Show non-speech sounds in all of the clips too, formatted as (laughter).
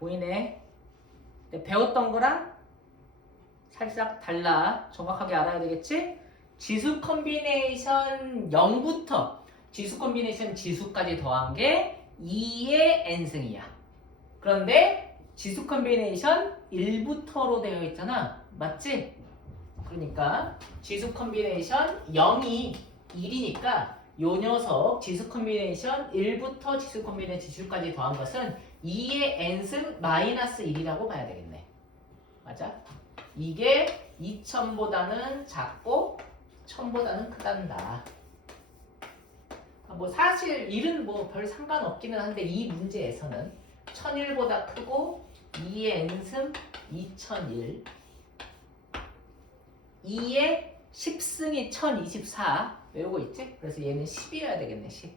보이네. 배웠던 거랑 살짝 달라. 정확하게 알아야 되겠지? 지수 컨비네이션 0부터 지수 컨비네이션 지수까지 더한 게 2의 n승이야. 그런데 지수 컨비네이션 1부터로 되어 있잖아. 맞지? 그러니까 지수 컨비네이션 0이 1이니까 요 녀석 지수 컨비네이션 1부터 지수 컨비네이션 지수까지 더한 것은 2의 n승 마이너스 1이라고 봐야 되겠네. 맞아? 이게 2000보다는 작고 1000보다는 크단다. 뭐 사실 1은 뭐 별 상관없기는 한데 이 문제에서는 1001보다 크고 2의 n승 2001 2의 10승이 1024 외우고 있지? 그래서 얘는 10이어야 되겠네 10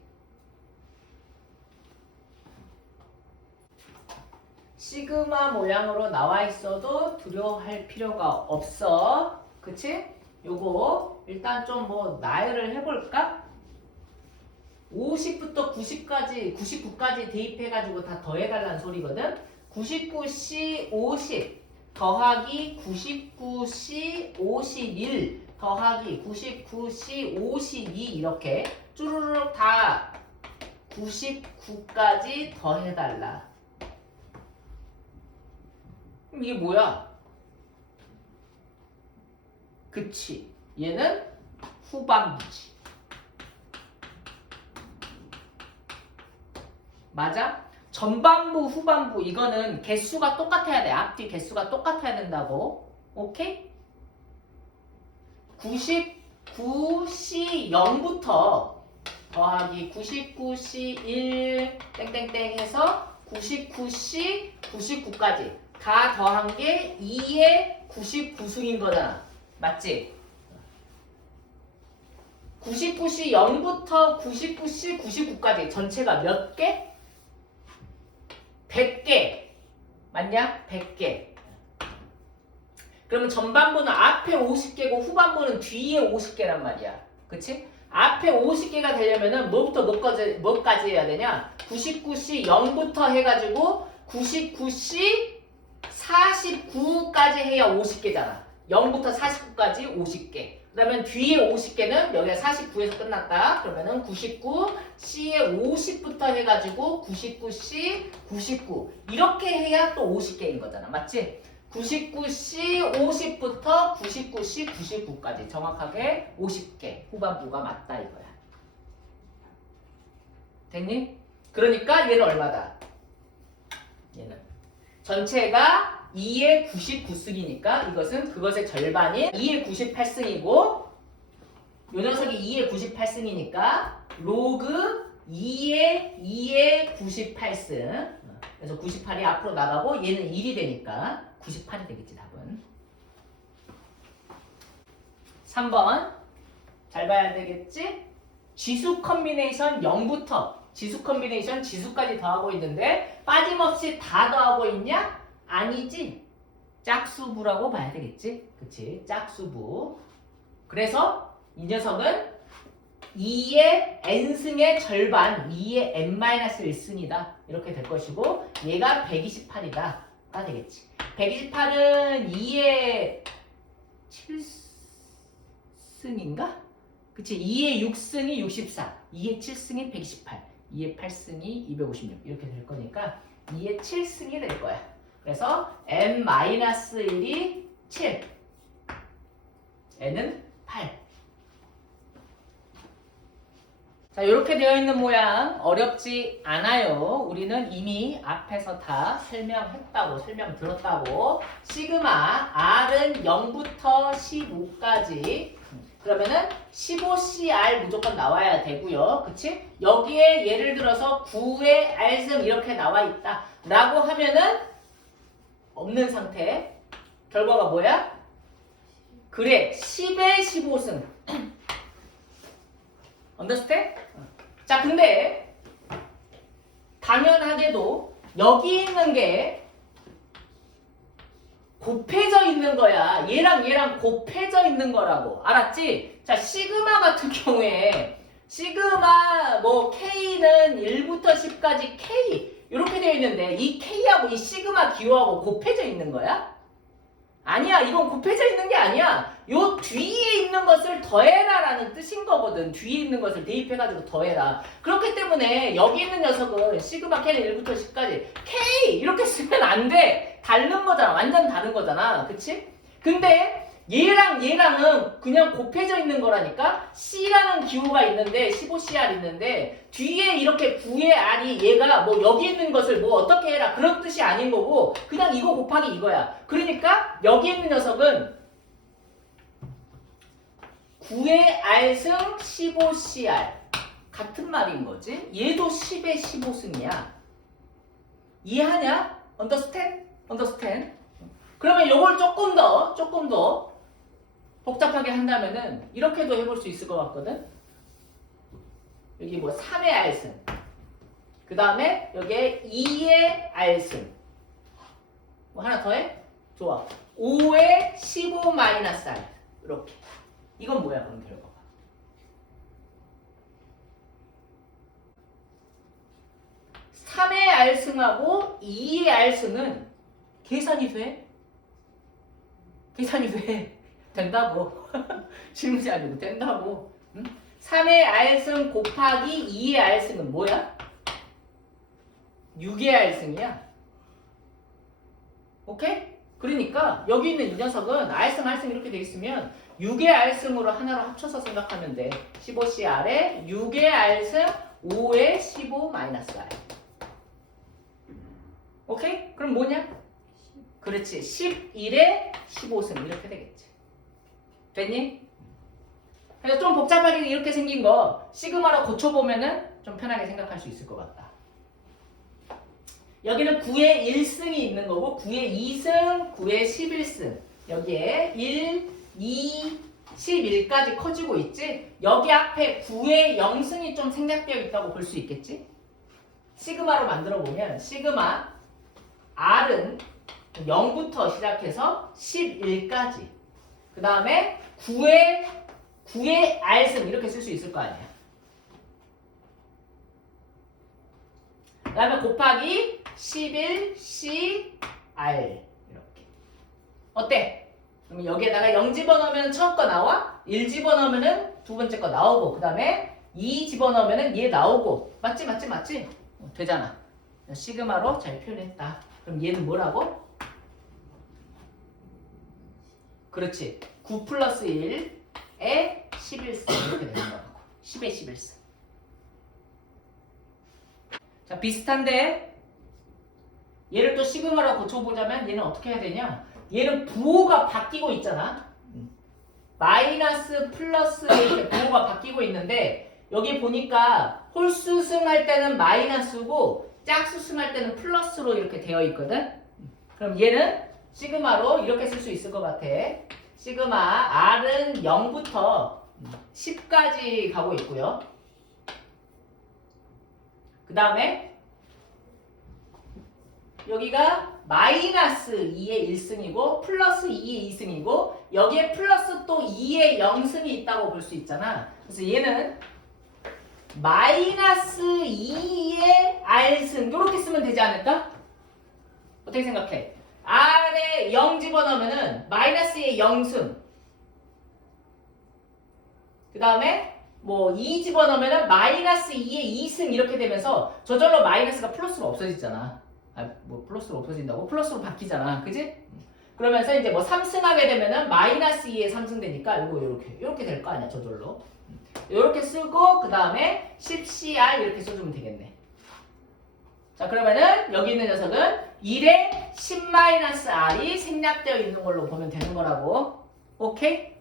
시그마 모양으로 나와 있어도 두려워할 필요가 없어 그치? 요거 일단 좀 뭐 나열을 해볼까? 50부터 90까지 99까지 대입해가지고 다 더해달라는 소리거든 99C 50 더하기 99C 51 더하기 99C 52 이렇게 쭈루룩 다 99까지 더해달라. 그럼 이게 뭐야? 그치. 얘는 후반부지. 맞아? 전반부, 후반부 이거는 개수가 똑같아야 돼. 앞뒤 개수가 똑같아야 된다고. 오케이? 99C 0부터 더하기 99C 1 땡땡땡 해서 99C 99까지 다 더한 게 2의 99승인 거잖아. 맞지? 99C 0부터 99C 99까지 전체가 몇 개? 100개. 맞냐? 100개. 그러면 전반부는 앞에 50개고 후반부는 뒤에 50개란 말이야. 그치? 앞에 50개가 되려면은 뭐부터 뭐까지, 뭐까지 해야 되냐? 99C 0부터 해가지고 99C 49까지 해야 50개잖아. 0부터 49까지 50개. 그러면 뒤에 50개는 여기가 49에서 끝났다. 그러면은 99, C에 50부터 해가지고 99C, 99 이렇게 해야 또 50개인 거잖아. 맞지? 99C 50부터 99C 99까지 정확하게 50개 후반부가 맞다 이거야. 됐니? 그러니까 얘는 얼마다? 얘는 전체가 2의 99승이니까 이것은 그것의 절반인 2의 98승이고 요 녀석이 2의 98승이니까 로그 2의 2의 98승 그래서 98이 앞으로 나가고 얘는 1이 되니까 98이 되겠지 답은 3번 잘 봐야 되겠지? 지수 컨비네이션 0부터 지수 컨비네이션 지수까지 더하고 있는데 빠짐없이 다 더하고 있냐? 아니지. 짝수부라고 봐야 되겠지. 그치? 짝수부. 그래서 이 녀석은 2의 n승의 절반, 2의 n-1승이다. 이렇게 될 것이고 얘가 128이다. 가 되겠지. 128은 2의 7승인가? 그치? 2의 6승이 64, 2의 7승이 128, 2의 8승이 256 이렇게 될 거니까 2의 7승이 될 거야. 그래서 n-1이 7, n은 8. 자, 이렇게 되어 있는 모양 어렵지 않아요. 우리는 이미 앞에서 다 설명했다고, 설명 들었다고. 시그마 R은 0부터 15까지. 그러면은 15CR 무조건 나와야 되고요. 그치? 여기에 예를 들어서 9의 R승 이렇게 나와 있다. 라고 하면은 없는 상태. 결과가 뭐야? 그래, 10의 15승. 언더스탠? 자, 근데 당연하게도 여기 있는 게 곱해져 있는 거야. 얘랑 얘랑 곱해져 있는 거라고. 알았지? 자, 시그마 같은 경우에 시그마 뭐 K는 1부터 10까지 K 이렇게 되어 있는데 이 K하고 이 시그마 기호하고 곱해져 있는 거야? 아니야 이건 곱해져 있는 게 아니야. 요 뒤에 있는 것을 더해라 라는 뜻인 거거든. 뒤에 있는 것을 대입해가지고 더해라. 그렇기 때문에 여기 있는 녀석은 시그마 K는 1부터 10까지. K! 이렇게 쓰면 안돼. 다른 거잖아. 완전 다른 거잖아. 그치? 근데 얘랑 얘랑은 그냥 곱해져 있는 거라니까 C라는 기호가 있는데 15CR 있는데 뒤에 이렇게 9의 R이 얘가 뭐 여기 있는 것을 뭐 어떻게 해라 그런 뜻이 아닌 거고 그냥 이거 곱하기 이거야 그러니까 여기 있는 녀석은 9의 R승 15CR 같은 말인 거지 얘도 10의 15승이야 이해하냐? 언더스탠? 언더스탠? 그러면 요걸 조금 더 조금 더 복잡하게 한다면은 이렇게도 해볼 수 있을 것 같거든. 여기 뭐 3의 알승. 그 다음에 여기에 2의 알승. 뭐 하나 더 해? 좋아. 5의 15 마이너스 알. 이렇게. 이건 뭐야 그럼 결과가? 삼의 알승하고 2의 알승은 계산이 돼? 계산이 돼. 된다고. (laughs) 질문이 아니고 된다고. 응? 3의 알승 곱하기 2의 알승은 뭐야? 6의 알승이야. 오케이? 그러니까 여기 있는 이 녀석은 알승 알승 이렇게 돼 있으면 6의 알승으로 하나로 합쳐서 생각하면 돼. 15CR에 6의 알승 5의 15 마이너스 R. 오케이? 그럼 뭐냐? 그렇지. 11에 15승 이렇게 되겠지. 됐니? 그래서 좀 복잡하게 이렇게 생긴 거 시그마로 고쳐보면은 좀 편하게 생각할 수 있을 것 같다. 여기는 9에 1승이 있는 거고 9에 2승, 9에 11승 여기에 1, 2, 11까지 커지고 있지? 여기 앞에 9에 0승이 좀 생략되어 있다고 볼 수 있겠지? 시그마로 만들어 보면 시그마 R은 0부터 시작해서 11까지 그 다음에 9의 9의 R승 이렇게 쓸 수 있을 거 아니야. 그 다음에 곱하기 11CR 이렇게 어때? 그럼 여기에다가 0 집어넣으면 첫 거 나와 1 집어넣으면 두 번째 거 나오고 그 다음에 2 집어넣으면 얘 나오고 맞지 맞지 맞지? 어, 되잖아. 시그마로 잘 표현했다. 그럼 얘는 뭐라고? 그렇지. 9 플러스 1에 11승 이렇게 되는 거라고. 10에 11승. 자, 비슷한데 얘를 또 시그마로 고쳐보자면 얘는 어떻게 해야 되냐? 얘는 부호가 바뀌고 있잖아. 마이너스 플러스 이렇게 부호가 바뀌고 있는데 여기 보니까 홀수승 할 때는 마이너스고 짝수승 할 때는 플러스로 이렇게 되어 있거든. 그럼 얘는 시그마로 이렇게 쓸 수 있을 것 같아. 시그마 R은 0부터 10까지 가고 있고요. 그 다음에 여기가 마이너스 2의 1승이고 플러스 2의 2승이고 여기에 플러스 또 2의 0승이 있다고 볼 수 있잖아. 그래서 얘는 마이너스 2의 R승 이렇게 쓰면 되지 않을까? 어떻게 생각해? R에 0 집어넣으면은 마이너스의 0승 그 다음에 뭐 2 집어넣으면은 마이너스 2의 2승 이렇게 되면서 저절로 마이너스가 플러스로 없어지잖아. 아, 뭐 플러스로 없어진다고? 플러스로 바뀌잖아. 그지? 그러면서 이제 뭐 3승 하게 되면은 마이너스 2의 3승 되니까 이거 이렇게 이렇게 될 거 아니야 저절로. 이렇게 쓰고 그 다음에 10CR 이렇게 써주면 되겠네. 자 그러면은 여기 있는 녀석은 1에 10-R이 생략되어 있는 걸로 보면 되는 거라고 오케이?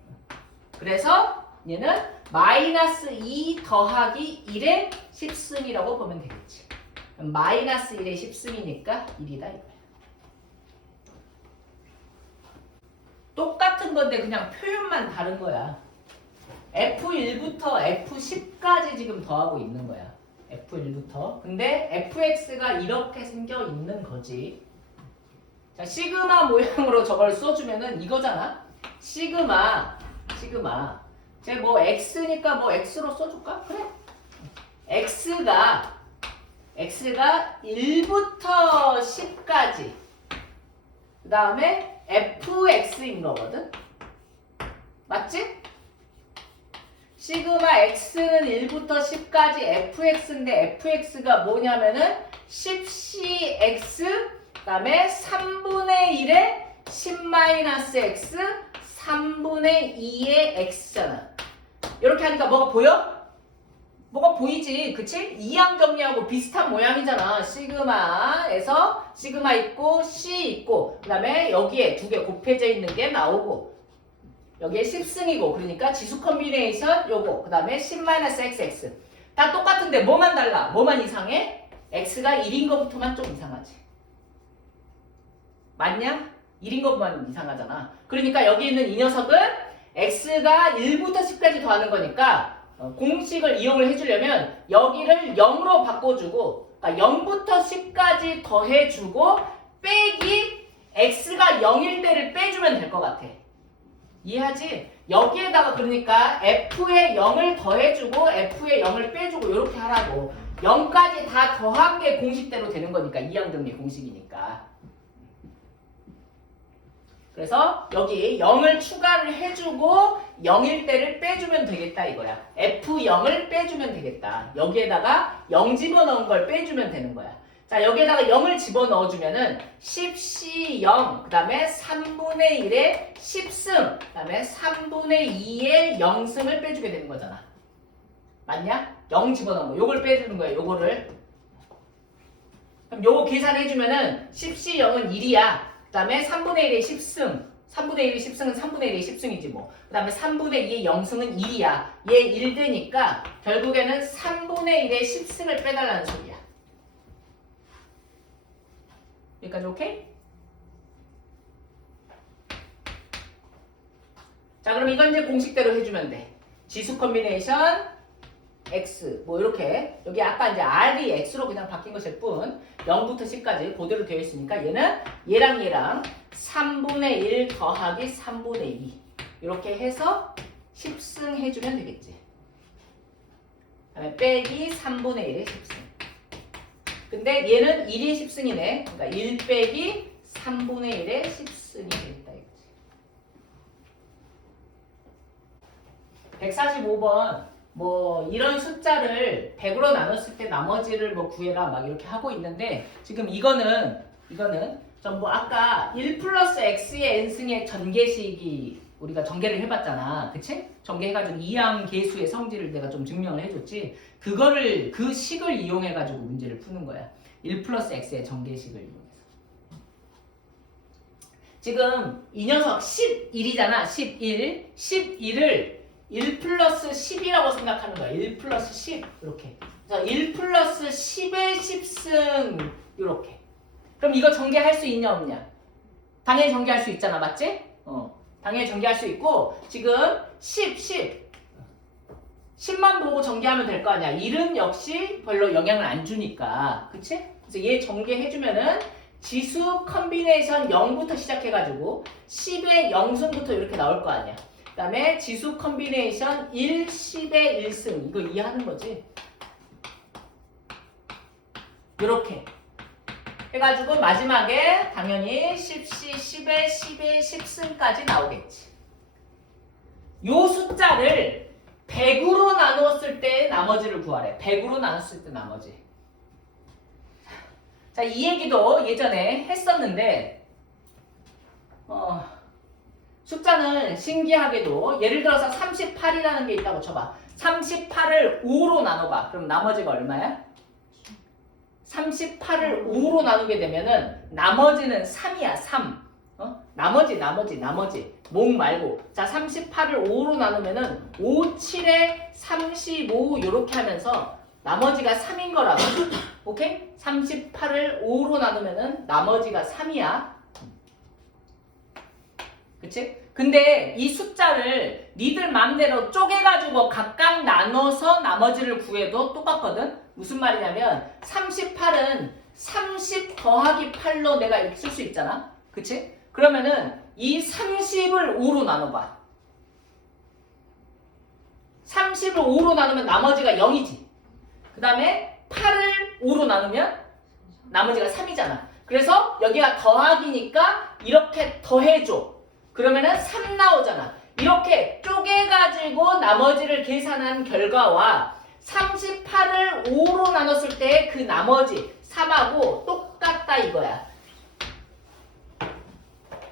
그래서 얘는 마이너스 2 더하기 1의 10승이라고 보면 되겠지 마이너스 1의 10승이니까 1이다 이거야 똑같은 건데 그냥 표현만 다른 거야 F1부터 F10까지 지금 더하고 있는 거야 F1부터. 근데 fx가 이렇게 생겨 있는 거지. 자, 시그마 모양으로 저걸 써주면은 이거잖아. 시그마, 시그마. 제 뭐 x니까 뭐 x로 써줄까? 그래. x가 x가 1부터 10까지 그 다음에 fx인 거거든 맞지? 시그마 x는 1부터 10까지 fx인데 fx가 뭐냐면은 10cx 그 다음에 3분의 1에 10-x 3분의 2의 x잖아 이렇게 하니까 뭐가 보여? 뭐가 보이지 그치? 이항 정리하고 비슷한 모양이잖아 시그마에서 시그마 있고 C 있고 그 다음에 여기에 두 개 곱해져 있는 게 나오고 여기에 10승이고 그러니까 지수 컨비네이션 요거 그 다음에 10-xx 다 똑같은데 뭐만 달라? 뭐만 이상해? x가 1인 것부터만 좀 이상하지 맞냐? 1인 것만 이상하잖아 그러니까 여기 있는 이 녀석은 x가 1부터 10까지 더하는 거니까 어, 공식을 이용을 해주려면 여기를 0으로 바꿔주고 그러니까 0부터 10까지 더해주고 빼기 x가 0일 때를 빼주면 될 것 같아 이해하지? 여기에다가 그러니까 f에 0을 더해주고 f에 0을 빼주고 이렇게 하라고 0까지 다 더한 게 공식대로 되는 거니까 이항등비 공식이니까 그래서 여기 0을 추가를 해주고 0일 때를 빼주면 되겠다 이거야. F0을 빼주면 되겠다. 여기에다가 0 집어넣은 걸 빼주면 되는 거야. 자 여기에다가 0을 집어넣어주면은 10C0 그 다음에 3분의 1에 10승 그 다음에 3분의 2의 0승을 빼주게 되는 거잖아. 맞냐? 0 집어넣은 거. 요걸 빼주는 거야 요거를. 그럼 요거 계산해주면은 10C0은 1이야 그 다음에 3분의 1의 10승 3분의 1의 10승은 3분의 1의 10승이지 뭐. 그 다음에 3분의 2의 0승은 1이야. 얘 1되니까 결국에는 3분의 1의 10승을 빼달라는 소리야. 여기까지 오케이? 자 그럼 이건 이제 공식대로 해주면 돼. 지수 컨비네이션 x 뭐 이렇게 여기 아까 이제 r이 x로 그냥 바뀐 것일 뿐 0부터 10까지 그대로 되어 있으니까 얘는 얘랑 얘랑 3분의 1 더하기 3분의 2 이렇게 해서 10승 해주면 되겠지. 그다음에 빼기 3분의 1의 10승. 근데 얘는 1의 10승이네. 그러니까 1 빼기 3분의 1의 10승이 되겠다. 이거지. 145번 뭐 이런 숫자를 100으로 나눴을 때 나머지를 뭐 구해라 막 이렇게 하고 있는데 지금 이거는 이거는 전부 아까 1 플러스 x의 n승의 전개식이 우리가 전개를 해봤잖아. 그치? 전개해가지고 이항 계수의 성질을 내가 좀 증명을 해줬지. 그거를 그 식을 이용해가지고 문제를 푸는 거야. 1 플러스 x의 전개식을 이용해서. 지금 이 녀석 11이잖아. 11 11을 1 플러스 10이라고 생각하는 거야. 1 플러스 10 이렇게. 그래서 1 플러스 10의 10승 이렇게. 그럼 이거 전개할 수 있냐 없냐? 당연히 전개할 수 있잖아. 맞지? 어. 당연히 전개할 수 있고 지금 10, 10. 10만 보고 전개하면 될 거 아니야. 1은 역시 별로 영향을 안 주니까. 그치? 그래서 얘 전개해주면은 지수 컨비네이션 0부터 시작해가지고 10의 0승부터 이렇게 나올 거 아니야. 그 다음에 지수 컨비네이션 1, 10의 1승. 이거 이해하는 거지? 이렇게. 해가지고 마지막에 당연히 10C, 10의 10의 10승까지 나오겠지. 요 숫자를 100으로 나누었을 때 나머지를 구하래. 100으로 나눴을 때 나머지. 자 이 얘기도 예전에 했었는데 어 숫자는 신기하게도 예를 들어서 38이라는 게 있다고 쳐봐. 38을 5로 나눠봐. 그럼 나머지가 얼마야? 38을 5로 나누게 되면은 나머지는 3이야. 3. 어? 나머지 나머지 나머지 목 말고 자 38을 5로 나누면은 5, 7에 35 이렇게 하면서 나머지가 3인 거라고 오케이? 38을 5로 나누면은 나머지가 3이야 그치? 근데 이 숫자를 니들 마음대로 쪼개가지고 각각 나눠서 나머지를 구해도 똑같거든? 무슨 말이냐면 38은 30 더하기 8로 내가 쓸수 있잖아? 그치? 그러면은 이 30을 5로 나눠봐. 30을 5로 나누면 나머지가 0이지. 그 다음에 8을 5로 나누면 나머지가 3이잖아. 그래서 여기가 더하기니까 이렇게 더해줘. 그러면은 3 나오잖아. 이렇게 쪼개가지고 나머지를 계산한 결과와 38을 5로 나눴을 때 그 나머지 3하고 똑같다 이거야.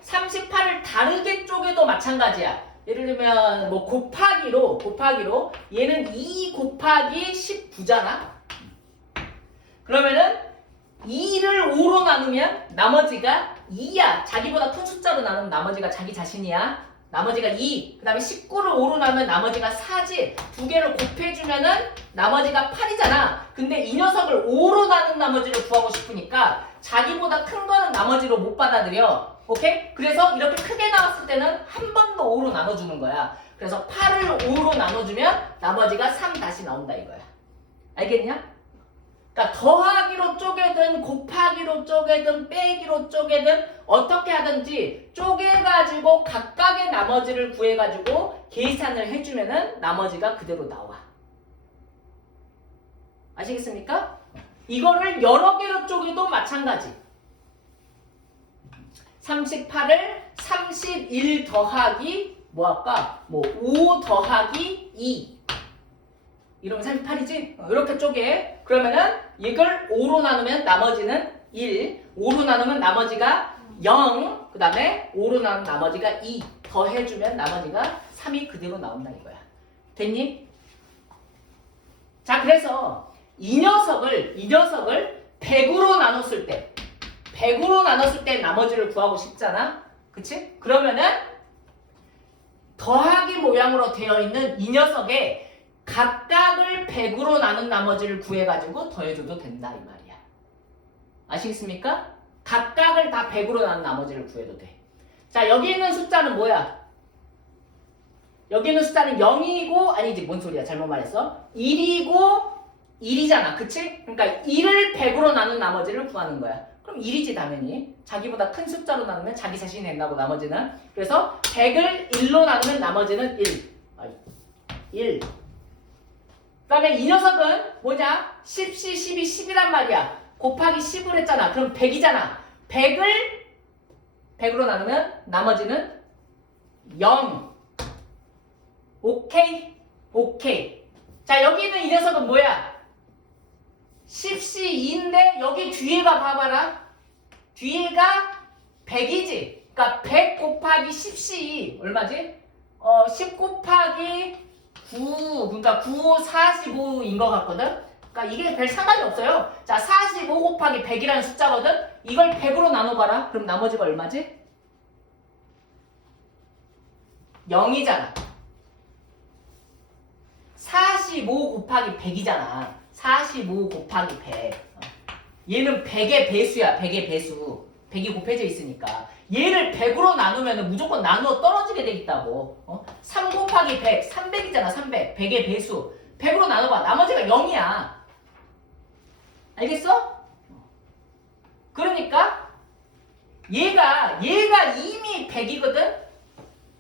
38을 다르게 쪼개도 마찬가지야. 예를 들면 뭐 곱하기로 곱하기로 얘는 2 곱하기 19잖아. 그러면은 2를 5로 나누면 나머지가 2야. 자기보다 큰 숫자로 나누면 나머지가 자기 자신이야. 나머지가 2. 그 다음에 19를 5로 나누면 나머지가 4지. 두 개를 곱해주면은 나머지가 8이잖아. 근데 이 녀석을 5로 나눈 나머지를 구하고 싶으니까 자기보다 큰 거는 나머지로 못 받아들여. 오케이? 그래서 이렇게 크게 나왔을 때는 한 번 더 5로 나눠주는 거야. 그래서 8을 5로 나눠주면 나머지가 3 다시 나온다 이거야. 알겠냐? 그러니까 더하기로 쪼개든 곱하기로 쪼개든 빼기로 쪼개든 어떻게 하든지 쪼개가지고 각각의 나머지를 구해가지고 계산을 해주면은 나머지가 그대로 나와. 아시겠습니까? 이거를 여러 개로 쪼개도 마찬가지. 38을 31 더하기 뭐 할까? 뭐 5 더하기 2 이러면 38이지? 이렇게 쪼개. 그러면은 이걸 5로 나누면 나머지는 1, 5로 나누면 나머지가 0, 그 다음에 5로 나누면 나머지가 2 더해주면 나머지가 3이 그대로 나온다 이거야. 됐니? 자, 그래서 이 녀석을, 이 녀석을 100으로 나눴을 때, 100으로 나눴을 때 나머지를 구하고 싶잖아? 그치? 그러면은 더하기 모양으로 되어 있는 이 녀석의 각각을 100으로 나눈 나머지를 구해가지고 더해줘도 된다 이 말이야. 아시겠습니까? 각각을 다 100으로 나눈 나머지를 구해도 돼. 자 여기 있는 숫자는 뭐야? 여기 있는 숫자는 0이고 아니지 뭔 소리야 잘못 말했어. 1이고 1이잖아 그치? 그러니까 1을 100으로 나눈 나머지를 구하는 거야. 그럼 1이지 당연히. 자기보다 큰 숫자로 나누면 자기 자신이 된다고 나머지는. 그래서 100을 1로 나누면 나머지는 1. 아이, 1. 그 다음에 이 녀석은 뭐냐? 10시, 12, 10이란 말이야. 곱하기 10을 했잖아. 그럼 100이잖아. 100을 100으로 나누면 나머지는 0. 오케이? 오케이. 자, 여기 있는 이 녀석은 뭐야? 10시 2인데 여기 뒤에가 봐봐라. 뒤에가 100이지. 그러니까 100 곱하기 10시 2 얼마지? 어, 10 곱하기 9, 그러니까 9, 45인 것 같거든? 그러니까 이게 별 상관이 없어요. 자, 45 곱하기 100이라는 숫자거든? 이걸 100으로 나눠봐라. 그럼 나머지가 얼마지? 0이잖아. 45 곱하기 100이잖아. 45 곱하기 100. 어. 얘는 100의 배수야, 100의 배수. 100이 곱해져 있으니까. 얘를 100으로 나누면 무조건 나누어 떨어지게 돼 있다고. 어? 3 곱하기 100, 300이잖아, 300. 100의 배수. 100으로 나눠봐. 나머지가 0이야. 알겠어? 그러니까 얘가 얘가 이미 100이거든?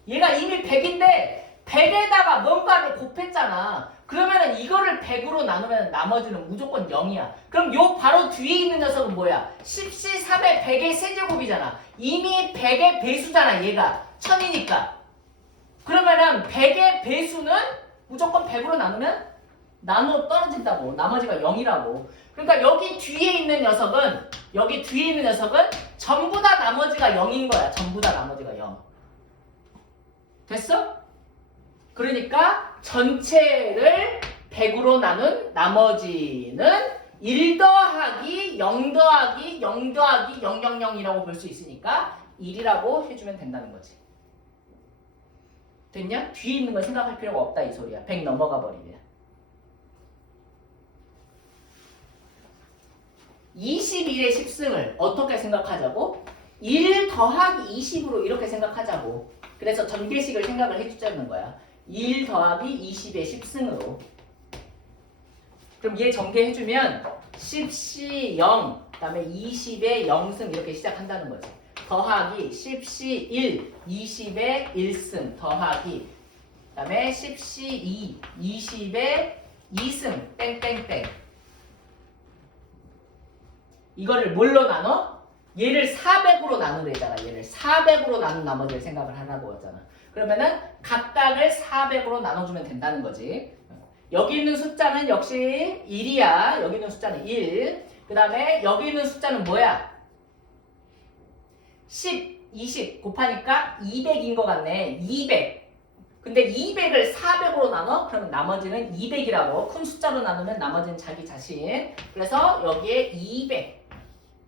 얘가 이미 100인데 100에다가 뭔가를 곱했잖아. 그러면은 이거를 100으로 나누면 나머지는 무조건 0이야. 그럼 요 바로 뒤에 있는 녀석은 뭐야? 10시 3의 100의 세제곱이잖아. 이미 100의 배수잖아, 얘가. 1000이니까. 그러면은 100의 배수는 무조건 100으로 나누면 나누어 떨어진다고. 나머지가 0이라고. 그러니까 여기 뒤에 있는 녀석은 여기 뒤에 있는 녀석은 전부 다 나머지가 0인 거야. 전부 다 나머지가 0. 됐어? 그러니까 전체를 100으로 나눈 나머지는 1 더하기 0 더하기 0 더하기 000이라고 볼 수 있으니까 1이라고 해주면 된다는 거지. 됐냐? 뒤에 있는 걸 생각할 필요가 없다 이 소리야. 100 넘어가 버리면. 21의 10승을 어떻게 생각하자고? 1 더하기 20으로 이렇게 생각하자고. 그래서 전개식을 생각을 해주자는 거야. 1 더하기 20의 10승으로. 그럼 얘 전개해주면 10시 0, 그 다음에 20의 0승 이렇게 시작한다는 거지. 더하기 10시 1, 20의 1승 더하기 그 다음에 10시 2, 20의 2승 땡땡땡 이거를 뭘로 나눠? 얘를 400으로 나누래잖아. 얘를 400으로 나눈 나머지를 생각을 하라고 하잖아. 그러면은 각각을 400으로 나눠주면 된다는 거지. 여기 있는 숫자는 역시 1이야. 여기 있는 숫자는 1. 그 다음에 여기 있는 숫자는 뭐야? 10, 20 곱하니까 200인 것 같네. 200. 근데 200을 400으로 나눠? 그러면 나머지는 200이라고. 큰 숫자로 나누면 나머지는 자기 자신. 그래서 여기에 200.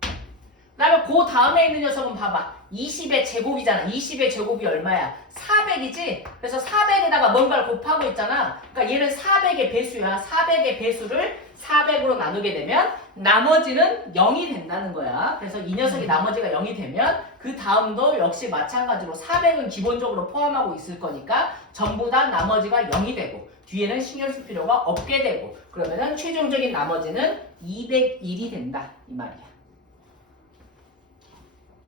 그 다음에 그 다음에 있는 녀석은 봐봐. 20의 제곱이잖아. 20의 제곱이 얼마야? 400이지? 그래서 400에다가 뭔가를 곱하고 있잖아. 그러니까 얘는 400의 배수야. 400의 배수를 400으로 나누게 되면 나머지는 0이 된다는 거야. 그래서 이 녀석이 나머지가 0이 되면 그 다음도 역시 마찬가지로 400은 기본적으로 포함하고 있을 거니까 전부 다 나머지가 0이 되고 뒤에는 신경 쓸 필요가 없게 되고 그러면은 최종적인 나머지는 201이 된다 이 말이야.